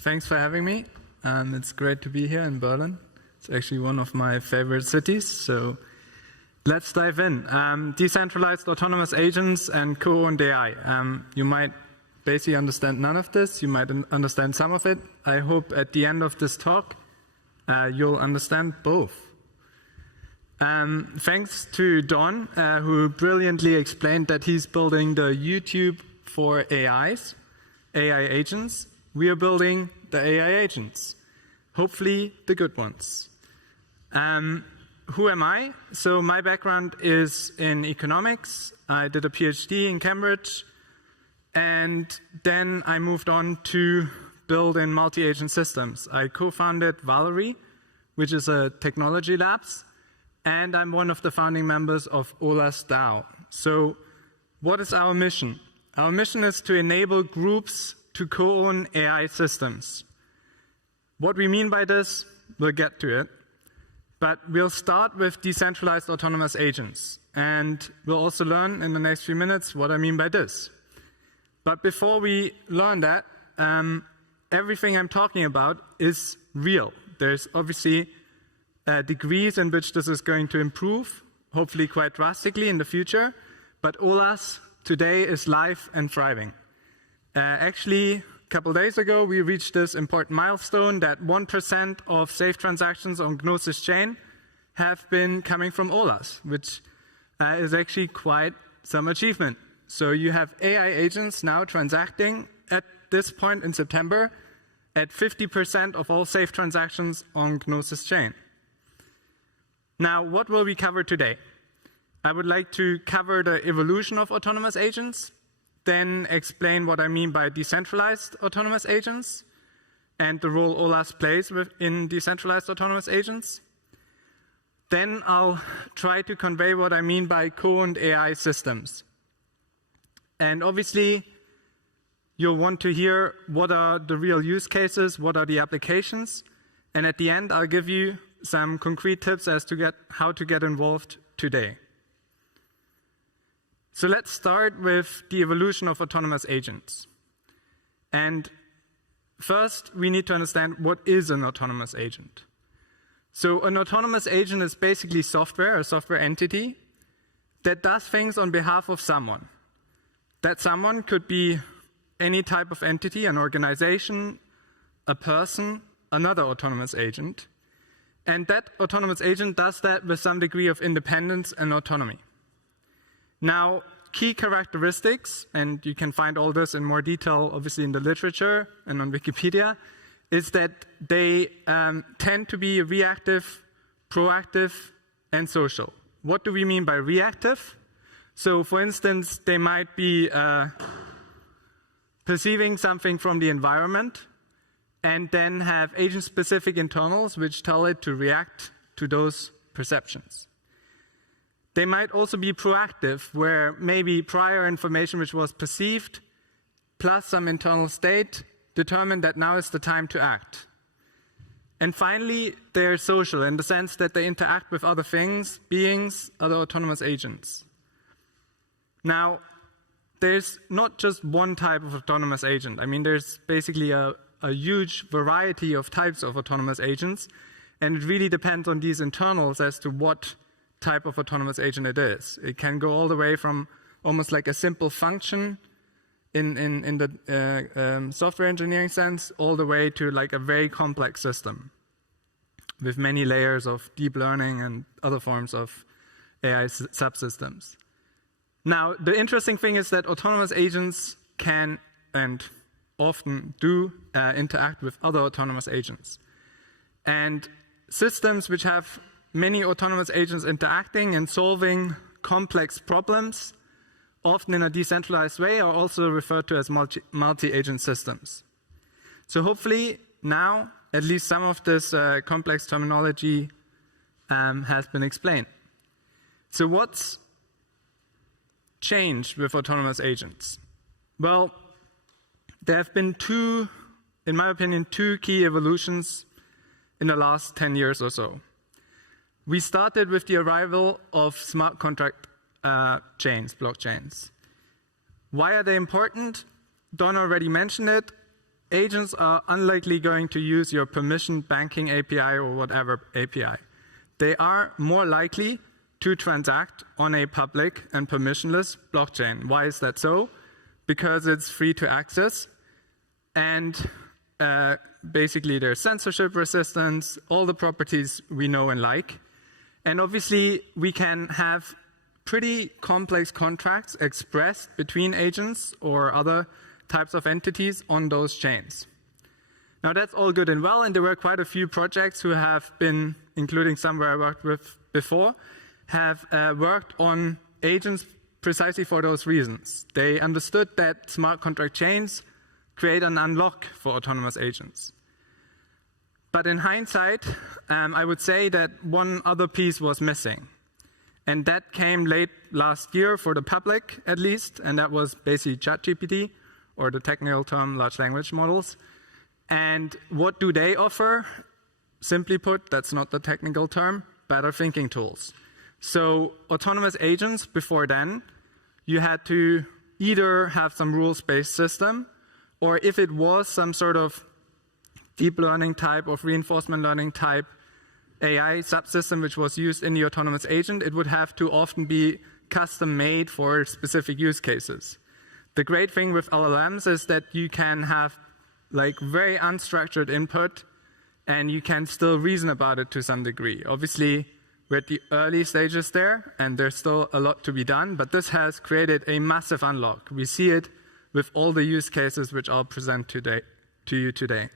Thanks for having me. It's great to be here in Berlin. It's actually one of my favorite cities, so let's dive in. Decentralized autonomous agents and co-owned AI. You might basically understand none of this. You might understand some of it. I hope at the end of this talk, you'll understand both. Thanks to Don, who brilliantly explained that he's building the YouTube for AIs, AI agents. We are building the AI agents, hopefully the good ones. Who am I? So my background is in economics. I did a PhD in Cambridge, and then I moved on to build in multi-agent systems. I co-founded Valerie, which is a technology labs, and I'm one of the founding members of Ola's DAO. So what is our mission? Our mission is to enable groups to co-own AI systems. What we mean by this, we'll get to it. But we'll start with decentralized autonomous agents. And we'll also learn in the next few minutes what I mean by this. But before we learn that, everything I'm talking about is real. There's obviously degrees in which this is going to improve, hopefully quite drastically in the future. But Ola's today is live and thriving. Actually, a couple days ago, we reached this important milestone that 1% of safe transactions on Gnosis chain have been coming from Ola's, which is actually quite some achievement. So you have AI agents now transacting at this point in September at 50% of all safe transactions on Gnosis chain. Now, what will we cover today? I would like to cover the evolution of autonomous agents, then explain what I mean by decentralized autonomous agents and the role Ola's plays in decentralized autonomous agents. Then I'll try to convey what I mean by co-owned AI systems. And obviously, you'll want to hear what are the real use cases, what are the applications, and at the end, I'll give you some concrete tips as to how to get involved today. So let's start with the evolution of autonomous agents. And first, we need to understand what is an autonomous agent. So an autonomous agent is basically software, a software entity, that does things on behalf of someone. That someone could be any type of entity, an organization, a person, another autonomous agent. And that autonomous agent does that with some degree of independence and autonomy. Now, key characteristics, and you can find all this in more detail, obviously, in the literature and on Wikipedia, is that they tend to be reactive, proactive, and social. What do we mean by reactive? So, for instance, they might be perceiving something from the environment and then have agent-specific internals which tell it to react to those perceptions. They might also be proactive, where maybe prior information which was perceived, plus some internal state, determined that now is the time to act. And finally, they're social in the sense that they interact with other things, beings, other autonomous agents. Now, there's not just one type of autonomous agent. I mean, there's basically a huge variety of types of autonomous agents, and it really depends on these internals as to what type of autonomous agent it is. It can go all the way from almost like a simple function in the software engineering sense, all the way to like a very complex system with many layers of deep learning and other forms of AI subsystems. Now, the interesting thing is that autonomous agents can and often do interact with other autonomous agents. And systems which have many autonomous agents interacting and solving complex problems, often in a decentralized way, are also referred to as multi-agent systems. So hopefully now, at least some of this complex terminology has been explained. So what's changed with autonomous agents? Well, there have been in my opinion, two key evolutions in the last 10 years or so. We started with the arrival of smart contract blockchains. Why are they important? Don already mentioned it. agents are unlikely going to use your permissioned banking API or whatever API. They are more likely to transact on a public and permissionless blockchain. Why is that so? Because it's free to access, and basically there's censorship resistance, all the properties we know and like. And obviously we can have pretty complex contracts expressed between agents or other types of entities on those chains. Now that's all good and well, and there were quite a few projects who have been, including some where I worked with before, have worked on agents precisely for those reasons. They understood that smart contract chains create an unlock for autonomous agents. But in hindsight, I would say that one other piece was missing. And that came late last year for the public, at least, and that was basically ChatGPT, or the technical term large language models. And what do they offer? Simply put, that's not the technical term, better thinking tools. So autonomous agents, before then, you had to either have some rules-based system, or if it was some sort of deep learning type of reinforcement learning type AI subsystem which was used in the autonomous agent, it would have to often be custom made for specific use cases. The great thing with LLMs is that you can have like very unstructured input and you can still reason about it to some degree. Obviously, we're at the early stages there, and there's still a lot to be done, but this has created a massive unlock. We see it with all the use cases which I'll present to you today.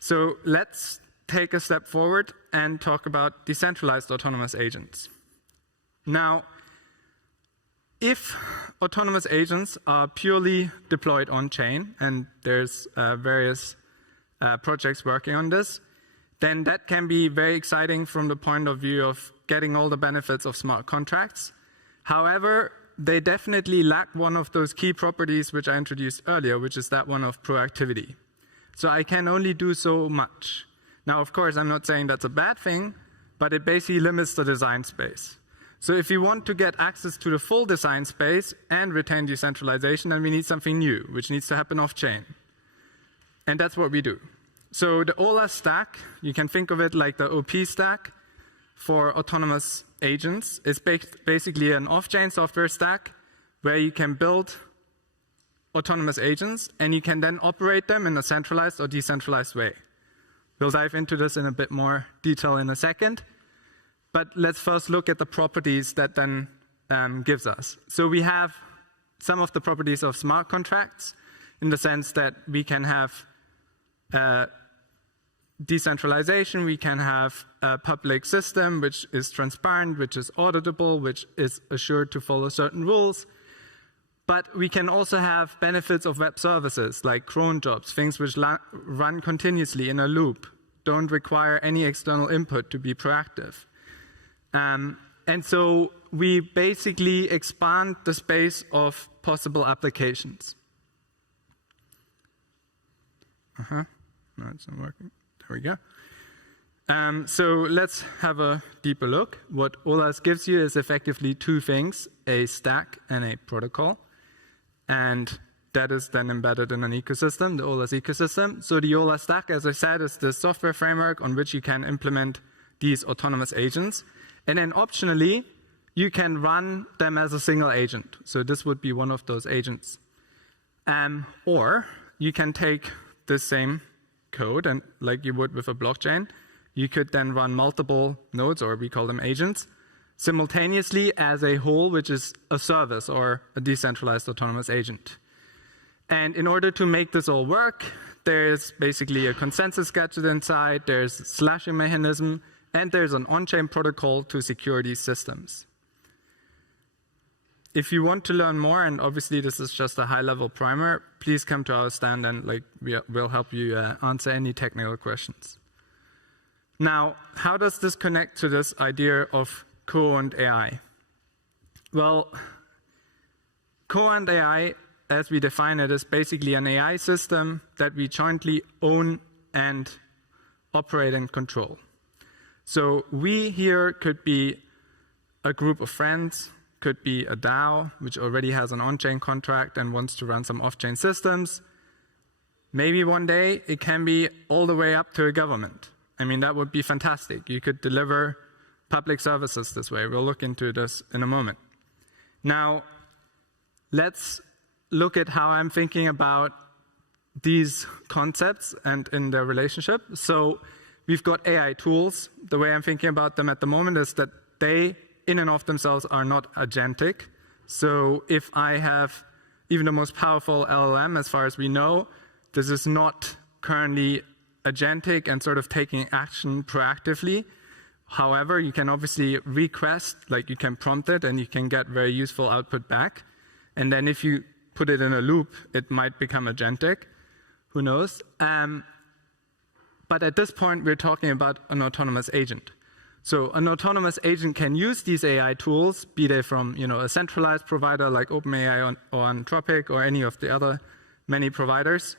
So let's take a step forward and talk about decentralized autonomous agents. Now, if autonomous agents are purely deployed on-chain, and there's various projects working on this, then that can be very exciting from the point of view of getting all the benefits of smart contracts. However, they definitely lack one of those key properties which I introduced earlier, which is that one of proactivity. So I can only do so much. Now, of course, I'm not saying that's a bad thing, but it basically limits the design space. So if you want to get access to the full design space and retain decentralization, then we need something new, which needs to happen off-chain. And that's what we do. So the OLA stack, you can think of it like the OP stack for autonomous agents. It's basically an off-chain software stack where you can build autonomous agents and you can then operate them in a centralized or decentralized way. We'll dive into this in a bit more detail in a second. But let's first look at the properties that then gives us. So we have some of the properties of smart contracts in the sense that we can have decentralization, we can have a public system which is transparent, which is auditable, which is assured to follow certain rules. But we can also have benefits of web services like cron jobs, things which run continuously in a loop, don't require any external input to be proactive. And so we basically expand the space of possible applications. No, it's not working. There we go. So let's have a deeper look. What OLAS gives you is effectively two things, a stack and a protocol. And that is then embedded in an ecosystem, the OLAS ecosystem. So the OLAS stack, as I said, is the software framework on which you can implement these autonomous agents. And then optionally, you can run them as a single agent. So this would be one of those agents. Or you can take this same code, and like you would with a blockchain, you could then run multiple nodes, or we call them agents, simultaneously as a whole, which is a service or a decentralized autonomous agent. And in order to make this all work, there's basically a consensus gadget inside, there's a slashing mechanism, and there's an on-chain protocol to secure these systems. If you want to learn more, and obviously this is just a high-level primer, please come to our stand and we'll help you answer any technical questions. Now, how does this connect to this idea of co-owned AI? Well, co-owned AI, as we define it, is basically an AI system that we jointly own and operate and control. So we here could be a group of friends, could be a DAO, which already has an on-chain contract and wants to run some off-chain systems. Maybe one day it can be all the way up to a government. I mean, that would be fantastic. You could deliver public services this way. We'll look into this in a moment. Now, let's look at how I'm thinking about these concepts and in their relationship. So we've got AI tools. The way I'm thinking about them at the moment is that they, in and of themselves, are not agentic. So if I have even the most powerful LLM, as far as we know, this is not currently agentic and sort of taking action proactively. However, you can obviously request, like you can prompt it and you can get very useful output back. And then if you put it in a loop, it might become agentic. Who knows? But at this point, we're talking about an autonomous agent. So an autonomous agent can use these AI tools, be they from a centralized provider like OpenAI or Anthropic or any of the other many providers,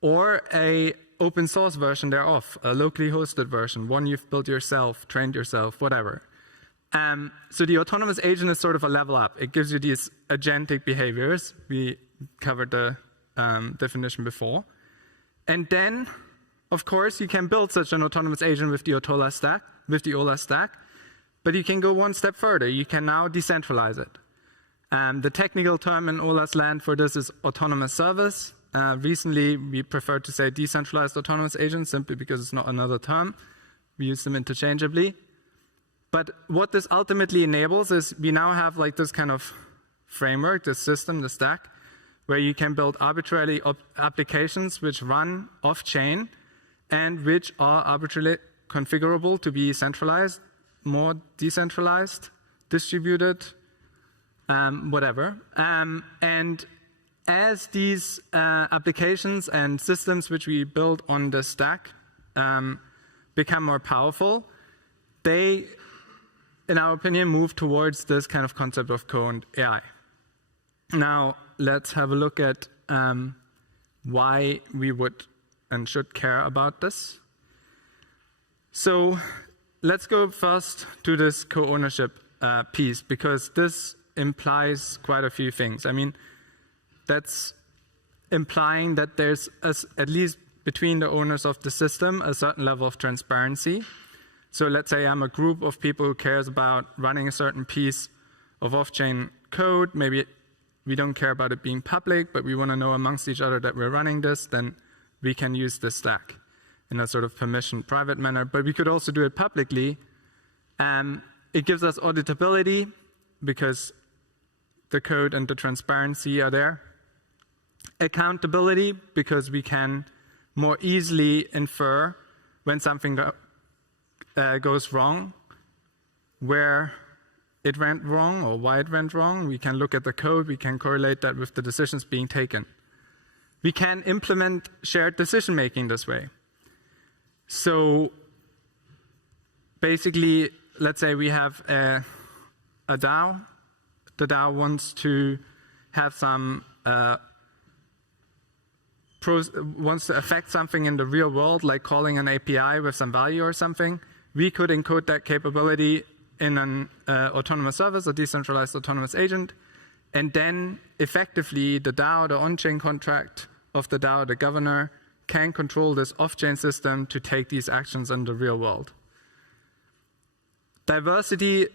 or a open source version thereof, a locally hosted version, one you've built yourself, trained yourself, whatever. So the autonomous agent is sort of a level up. It gives you these agentic behaviors. We covered the definition before. And then, of course, you can build such an autonomous agent with the OLA stack, but you can go one step further. You can now decentralize it. The technical term in OLA's land for this is autonomous service. Recently, we prefer to say decentralized autonomous agents simply because it's not another term. We use them interchangeably. But what this ultimately enables is we now have like this kind of framework, this system, the stack, where you can build arbitrarily applications which run off-chain and which are arbitrarily configurable to be centralized, more decentralized, distributed, whatever. And as these applications and systems which we build on the stack become more powerful, they, in our opinion, move towards this kind of concept of co-owned AI. Now, let's have a look at why we would and should care about this. So let's go first to this co-ownership piece, because this implies quite a few things. I mean, that's implying that there's, at least between the owners of the system, a certain level of transparency. So let's say I'm a group of people who cares about running a certain piece of off-chain code. Maybe we don't care about it being public, but we want to know amongst each other that we're running this, then we can use this stack in a sort of permissioned private manner. But we could also do it publicly. It gives us auditability because the code and the transparency are there. Accountability, because we can more easily infer when something goes wrong, where it went wrong or why it went wrong. We can look at the code. We can correlate that with the decisions being taken. We can implement shared decision-making this way. So basically, let's say we have a DAO. The DAO wants to have some wants to affect something in the real world, like calling an API with some value or something. We could encode that capability in an autonomous service, a decentralized autonomous agent, and then effectively the DAO, the on-chain contract of the DAO, the governor, can control this off-chain system to take these actions in the real world. Diversity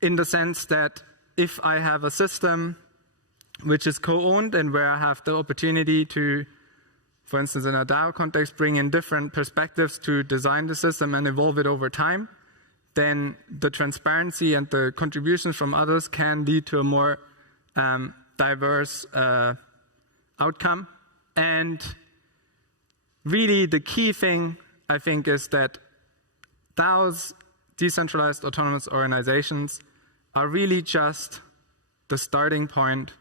in the sense that if I have a system which is co-owned and where I have the opportunity to, for instance, in a DAO context, bring in different perspectives to design the system and evolve it over time, then the transparency and the contributions from others can lead to a more diverse outcome. And really the key thing, I think, is that DAOs, decentralized autonomous organizations, are really just the starting point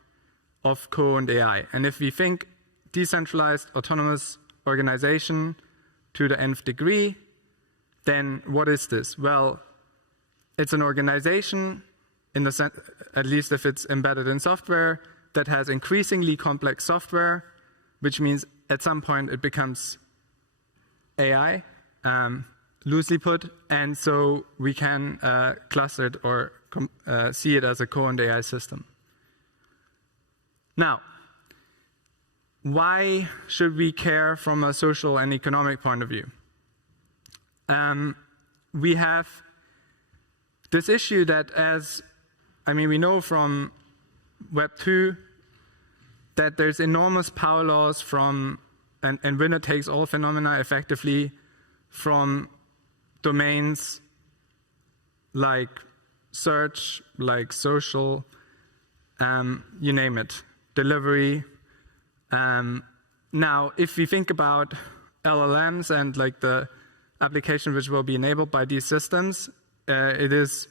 of co-owned AI. And if we think decentralized autonomous organization to the nth degree, then what is this? Well, it's an organization, in the sense, at least if it's embedded in software, that has increasingly complex software, which means at some point it becomes AI, loosely put, and so we can cluster it or see it as a co-owned AI system. Now, why should we care from a social and economic point of view? We have this issue that we know from Web 2 that there's enormous power laws and winner-takes-all phenomena effectively from domains like search, like social, you name it, delivery. Now, if we think about LLMs and like the application which will be enabled by these systems, it is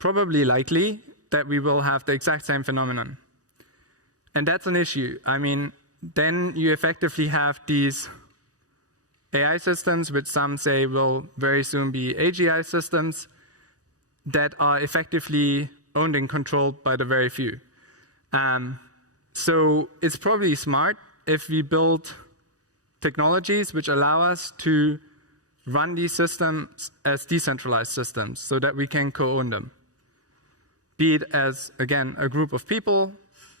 probably likely that we will have the exact same phenomenon. And that's an issue. I mean, then you effectively have these AI systems, which some say will very soon be AGI systems, that are effectively owned and controlled by the very few. So it's probably smart if we build technologies which allow us to run these systems as decentralized systems so that we can co-own them. Be it as, again, a group of people,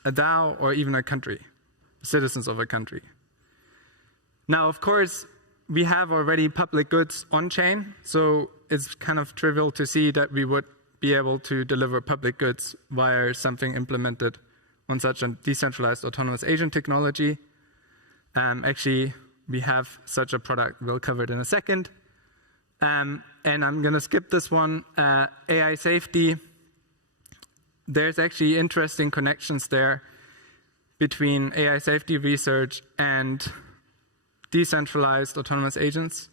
a DAO, or even a country, citizens of a country. Now, of course, we have already public goods on-chain, so it's kind of trivial to see that we would be able to deliver public goods via something implemented on such a decentralized autonomous agent technology. Actually, we have such a product. We'll cover it in a second. And I'm going to skip this one. AI safety. There's actually interesting connections there between AI safety research and decentralized autonomous agents.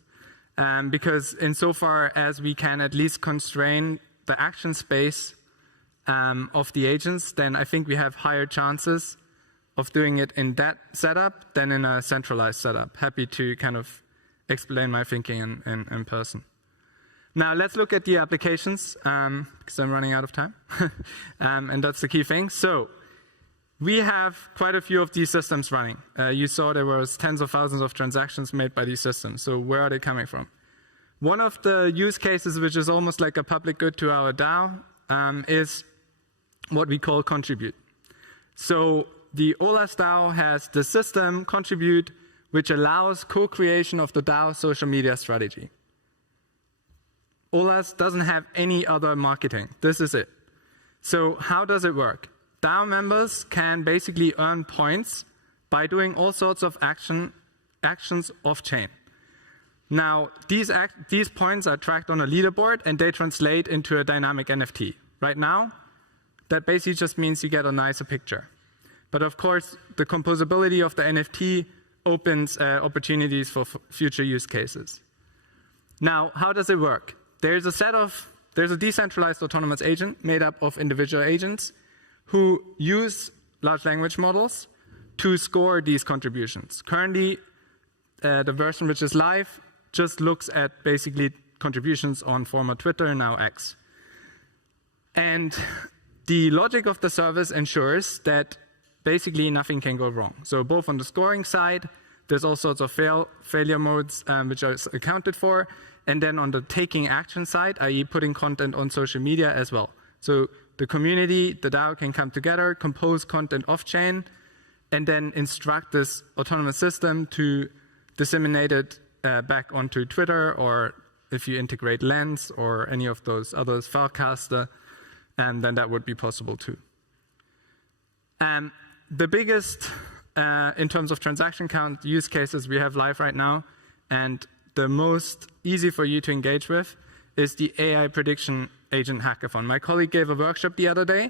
Because insofar as we can at least constrain the action space of the agents, then I think we have higher chances of doing it in that setup than in a centralized setup. Happy to kind of explain my thinking in person. Now let's look at the applications, because I'm running out of time. And that's the key thing. So we have quite a few of these systems running. You saw there was tens of thousands of transactions made by these systems. So where are they coming from? One of the use cases, which is almost like a public good to our DAO, is what we call contribute. So the OLAS DAO has the system contribute, which allows co-creation of the DAO social media strategy. OLAS doesn't have any other marketing. This is it. So how does it work? DAO members can basically earn points by doing all sorts of actions off-chain. Now, these points are tracked on a leaderboard, and they translate into a dynamic NFT. Right now, that basically just means you get a nicer picture. But of course, the composability of the NFT opens opportunities for future use cases. Now, how does it work? There's a decentralized autonomous agent made up of individual agents who use large language models to score these contributions. Currently, the version which is live just looks at basically contributions on former Twitter, now X. And the logic of the service ensures that basically nothing can go wrong. So both on the scoring side, there's all sorts of failure modes which are accounted for. And then on the taking action side, i.e. putting content on social media as well. So the community, the DAO can come together, compose content off-chain, and then instruct this autonomous system to disseminate it back onto Twitter, or if you integrate Lens or any of those others, Filecaster, and then that would be possible too. The biggest, in terms of transaction count, use cases we have live right now, and the most easy for you to engage with, is the AI prediction agent hackathon. My colleague gave a workshop the other day.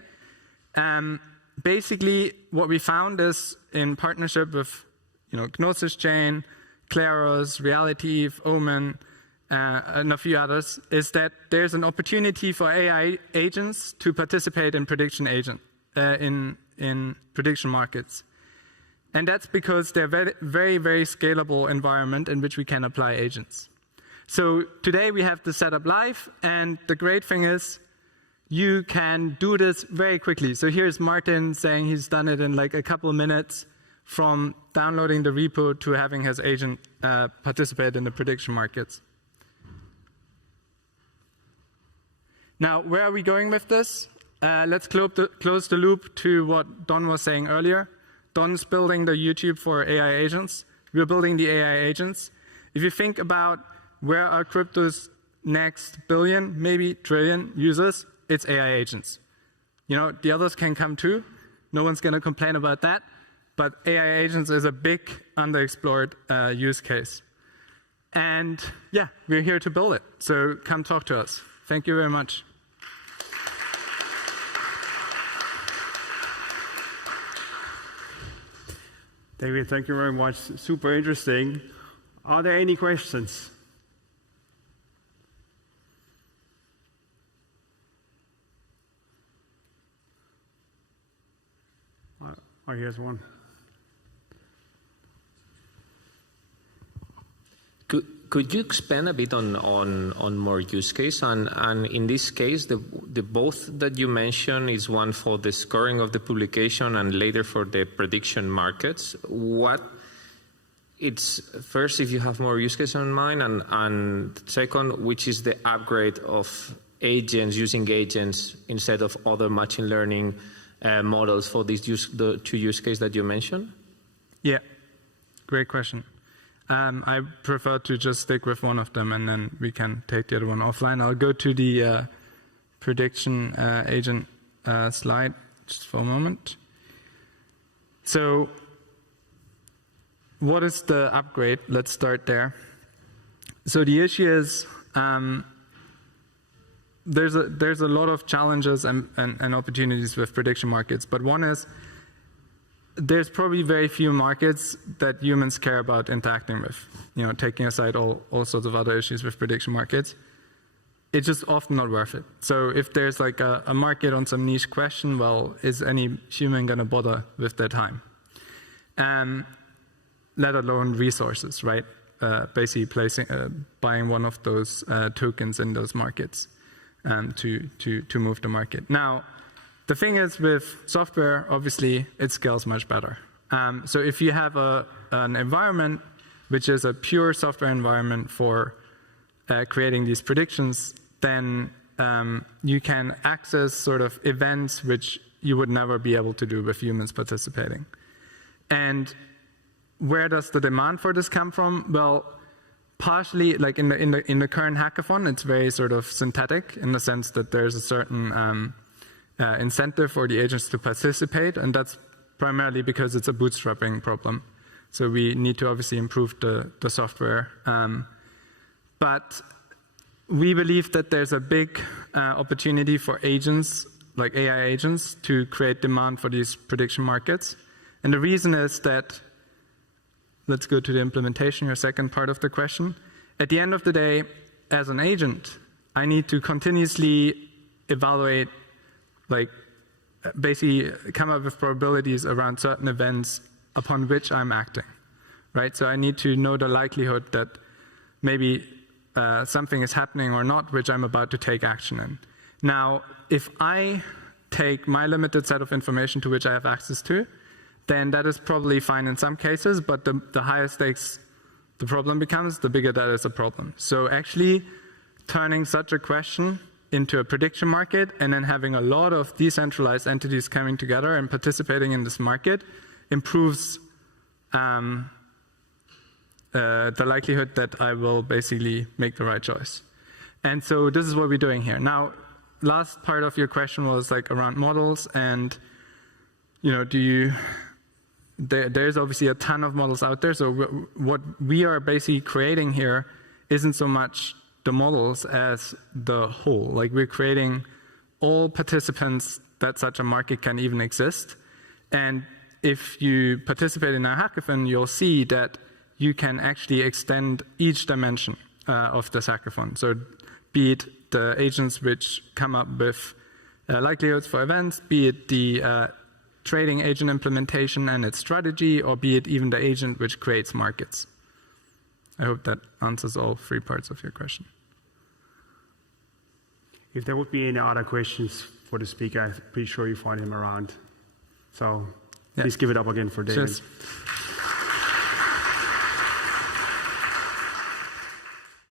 Basically, what we found is, in partnership with Gnosis Chain, Claros, Reality Eve, Omen, and a few others, is that there's an opportunity for AI agents to participate in prediction in prediction markets. And that's because they're very, very scalable environment in which we can apply agents. So today we have the setup live, and the great thing is you can do this very quickly. So here's Martin saying he's done it in like a couple of minutes from downloading the repo to having his agent participate in the prediction markets. Now, where are we going with this? Let's close the loop to what Don was saying earlier. Don's building the YouTube for AI agents. We're building the AI agents. If you think about where are crypto's next billion, maybe trillion users, it's AI agents. You know, the others can come too. No one's going to complain about that. But AI agents is a big underexplored use case. And yeah, we're here to build it. So come talk to us. Thank you very much. David, thank you very much. Super interesting. Are there any questions? Oh, here's one. Could you expand a bit on more use case? And in this case, the both that you mentioned is one for the scoring of the publication and later for the prediction markets. It's first, if you have more use case in mind, and second, which is the upgrade of agents, using agents instead of other machine learning models for these the two use cases that you mentioned? Yeah, great question. I prefer to just stick with one of them, and then we can take the other one offline. I'll go to the prediction agent slide just for a moment. So what is the upgrade? Let's start there. So the issue is there's a lot of challenges and opportunities with prediction markets, but one is there's probably very few markets that humans care about interacting with, you know, taking aside all sorts of other issues with prediction markets. It's just often not worth it. So if there's like a market on some niche question, well, is any human going to bother with their time? Let alone resources, right? Basically buying one of those tokens in those markets to move the market. Now, the thing is with software, obviously, it scales much better. So if you have an environment which is a pure software environment for creating these predictions, then you can access sort of events which you would never be able to do with humans participating. And where does the demand for this come from? Well, partially, like in the current hackathon, it's very sort of synthetic in the sense that there's a certain incentive for the agents to participate, and that's primarily because it's a bootstrapping problem. So we need to obviously improve the software. But we believe that there's a big opportunity for agents, like AI agents, to create demand for these prediction markets. And the reason is that, let's go to the implementation, your second part of the question. At the end of the day, as an agent, I need to continuously evaluate, like basically come up with probabilities around certain events upon which I'm acting, right? So I need to know the likelihood that maybe something is happening or not, which I'm about to take action in. Now, if I take my limited set of information to which I have access to, then that is probably fine in some cases, but the higher stakes the problem becomes, the bigger that is a problem. So actually turning such a question into a prediction market and then having a lot of decentralized entities coming together and participating in this market improves the likelihood that I will basically make the right choice. And so this is what we're doing here. Now, last part of your question was like around models, and you know, there's obviously a ton of models out there. So what we are basically creating here isn't so much the models as the whole. Like we're creating all participants that such a market can even exist. And if you participate in a hackathon, you'll see that you can actually extend each dimension of this hackathon. So be it the agents which come up with likelihoods for events, be it the trading agent implementation and its strategy, or be it even the agent which creates markets. I hope that answers all three parts of your question. If there would be any other questions for the speaker, I'm pretty sure you find him around. So please give it up again for David. Cheers.